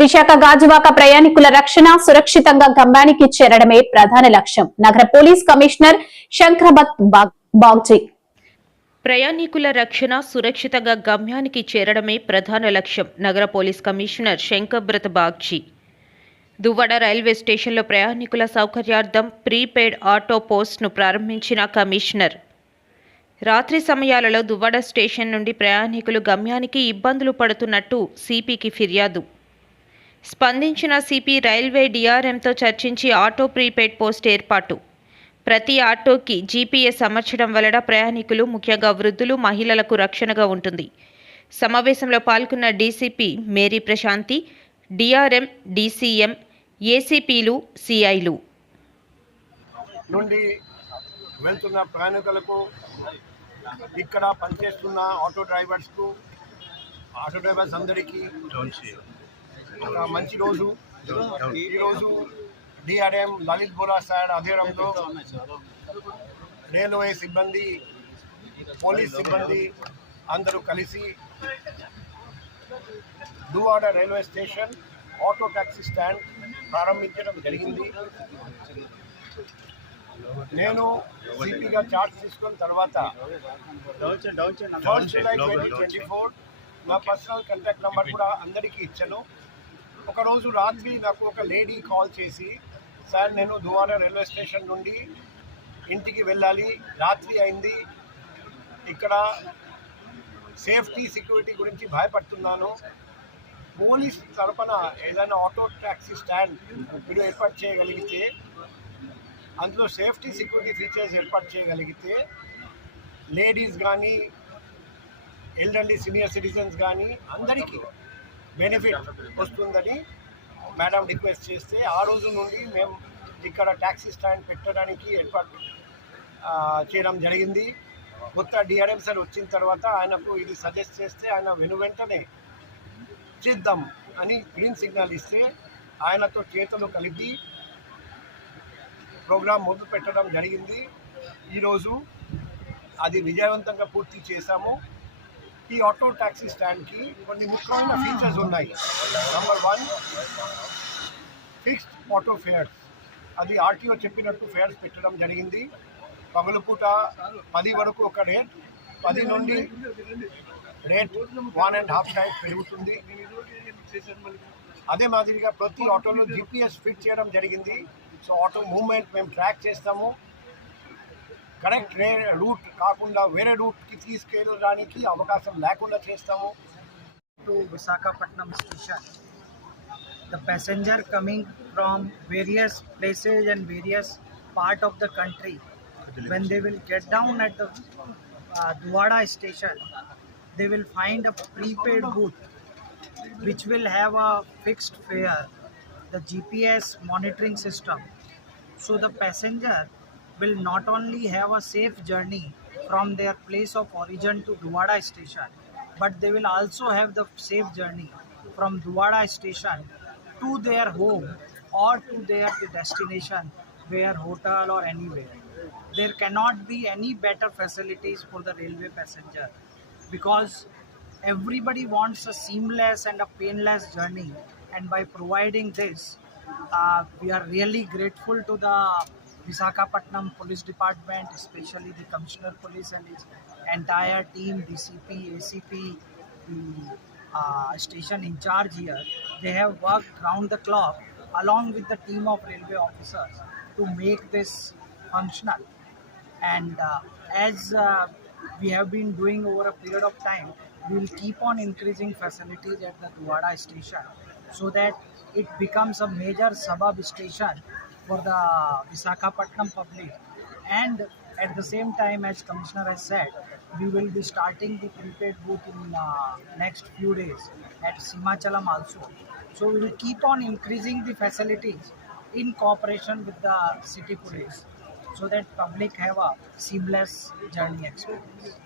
విశాఖ గాజువాక ప్రయాణికుల రక్షణ సురక్షితంగా గమ్యానికి చేరడమే ప్రధాన లక్ష్యం. నగర పోలీస్ కమిషనర్ శంకరబత్ బాగ్జీ. ప్రయాణికుల రక్షణ సురక్షితంగా గమ్యానికి చేరడమే ప్రధాన లక్ష్యం. నగర police commissioner Shankhabrata Bagchi Duvvada railway స్టేషన్లో ప్రయాణికుల సౌకర్యార్థం ప్రీపెయిడ్ ఆటో పోస్ట్ను ప్రారంభించిన కమిషనర్ రాత్రి సమయాలలో దువ్వాడ స్టేషన్ నుండి ప్రయాణికులు గమ్యానికి ఇబ్బందులు పడుతున్నట్టు సిపికి ఫిర్యాదు. స్పందించిన సిపి రైల్వే డిఆర్ఎంతో చర్చించి ఆటో ప్రీపెయిడ్ పోస్ట్ ఏర్పాటు. ప్రతి ఆటోకి జీపీఎస్ అమర్చడం వలన ప్రయాణికులు ముఖ్యంగా వృద్ధులు మహిళలకు రక్షణగా ఉంటుంది. సమావేశంలో పాల్గొన్న DCP Mary Prashanti, DRM, DCM, ఏసీపీలు, సిఐలు నుండి వెళ్తున్న ప్రయాణికులకు, ఇక్కడ పనిచేస్తున్న ఆటో డ్రైవర్స్ అందరికీ ఒక మంచి రోజు. ఈరోజు డిఆర్ఎం లలిత్ బోరా సార్ ఆధ్వర్యంలో రైల్వే సిబ్బంది, పోలీస్ సిబ్బంది అందరూ కలిసి Duvvada railway station auto taxi stand ప్రారంభించడం జరిగింది. నేను సిపిగా చార్జ్ తీసుకున్న తర్వాత 1 జూలై 2024 నా పర్సనల్ కాంటాక్ట్ నెంబర్ కూడా అందరికీ ఇచ్చాను. ఒకరోజు రాత్రి నాకు ఒక లేడీ కాల్ చేసి, సార్ నేను దువ్వాడ రైల్వే స్టేషన్ నుండి ఇంటికి వెళ్ళాలి, రాత్రి అయింది, ఇక్కడ సేఫ్టీ సెక్యూరిటీ గురించి భయపడుతున్నాను, పోలీస్ తరపున ఏదైనా ఆటో ట్యాక్సీ స్టాండ్ మీరు ఏర్పాటు చేయగలిగితే, అందులో సేఫ్టీ సెక్యూరిటీ ఫీచర్స్ ఏర్పాటు చేయగలిగితే లేడీస్ కానీ ఎల్డర్లీ సీనియర్ సిటిజన్స్ కానీ అందరికీ బెనిఫిట్ వస్తుందని మేడం రిక్వెస్ట్ చేస్తే, ఆ రోజు నుండి మేము ఇక్కడ ట్యాక్సీ స్టాండ్ పెట్టడానికి ఏర్పాటు చేయడం జరిగింది. కొత్త డిఆర్ఎం సార్ వచ్చిన తర్వాత ఆయనకు ఇది సజెస్ట్ చేస్తే ఆయన వెంటనే చేద్దాం అని గ్రీన్ సిగ్నల్ ఇస్తే ఆయనతో చేతులు కలిపి ప్రోగ్రాం మొదలు పెట్టడం జరిగింది. ఈరోజు అది విజయవంతంగా పూర్తి చేశాము. ఈ ఆటో ట్యాక్సీ స్టాండ్కి కొన్ని ముఖ్యమైన ఫీచర్స్ ఉన్నాయి. నెంబర్ 1, ఫిక్స్డ్ ఆటో ఫేర్స్. అది ఆర్టీఓ చెప్పినట్టు ఫేర్స్ పెట్టడం జరిగింది. పగలుపూట 10 వరకు ఒక రేట్, 10 నుండి రేట్ 1.5 టైమ్స్ పెరుగుతుంది. అదే మాదిరిగా ప్రతి ఆటోలో జీపీఎస్ ఫిట్ చేయడం జరిగింది. సో ఆటో మూవ్మెంట్ మేము ట్రాక్ చేస్తాము. కరెక్ట్ రూట్ కాకుండా వేరే రూట్కి తీసుకెళ్ళడానికి అవకాశం లేకుండా చేస్తాము. To Visakhapatnam station, the passenger coming from various places and various part of the country, when they will get down at the Duvada station, they will find a prepaid booth which will have a fixed fare, the GPS monitoring system. So the passenger will not only have a safe journey from their place of origin to Duvada station, but they will also have the safe journey from Duvada station to their home or to their destination, where hotel or anywhere. There cannot be any better facilities for the railway passenger, because everybody wants a seamless and a painless journey, and by providing this, we are really grateful to the Visakhapatnam Police Department, especially the Commissioner Police and his entire team, DCP, ACP, the station in charge here. They have worked round the clock along with the team of railway officers to make this functional. And as we have been doing over a period of time, we will keep on increasing facilities at the Duvada station so that it becomes a major suburb station for the Visakhapatnam public. And at the same time, as Commissioner has said, we will be starting the prepaid booth in next few days at Simachalam also. So we will keep on increasing the facilities in cooperation with the city police so that public have a seamless journey experience.